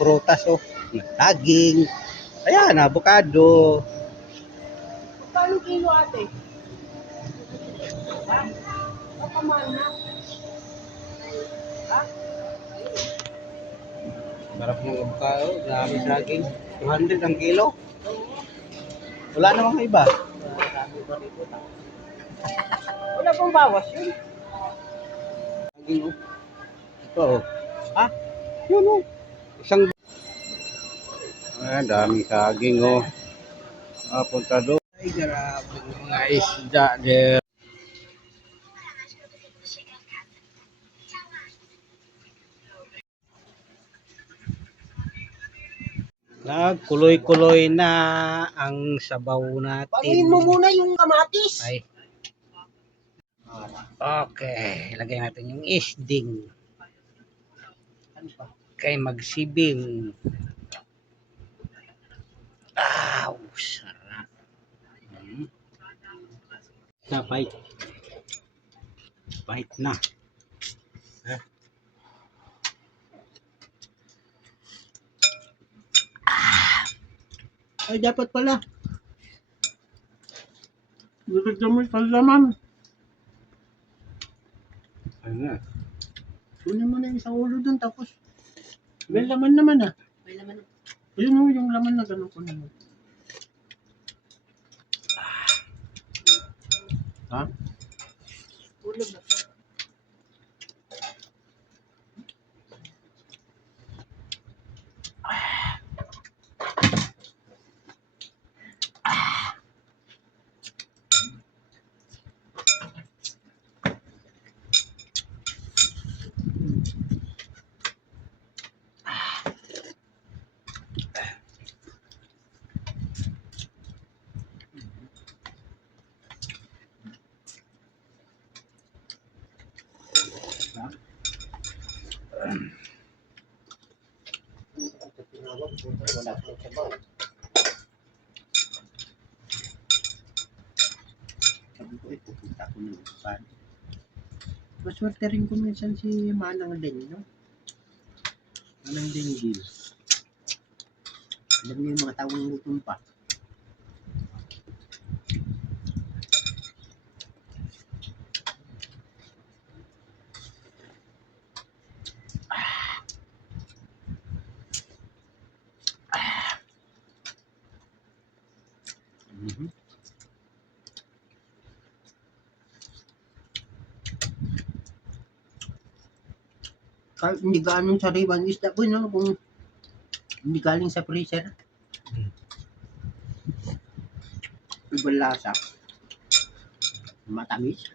prutas oh. Saging. Ayan, avocado. Magkano kilo ate? Ha? Kapamahal na? Ha? Sarap ng avocado. Dami saging. 200 ang kilo. Wala namang iba. Wala pong bawas yun. Saging oh. Ito oh. Ha? Yun oh. Isang... Ayan, daming saging oh. Punta doon. Ay, grabe yung mga isda there. Nagkuloy-kuloy na ang sabaw natin. Paluin mo muna yung kamatis. Ay. Okay, ilagay natin yung isding. Okay, magsibing. Sarap. Pahit. Pahit na. Ay, dapat pala. Nilagyan mo yung laman. Ano na? Kunin mo na yung isang ulo dun, tapos may laman naman ah. May laman. Ayun mo, yung laman na gano'n ko naman. Ha? Ulo na. Wala pang sabaw. Sabi ko, pupunta ko ng upan. Maswerte rin ko minsan si Manang Deng, no? Manang Denggil. Alam niyo yung mga tawang gutom pa. Kahit hindi gaanong sariwang isda po, no? Kung hindi galing sa freezer. Ibang lasa. Matamis.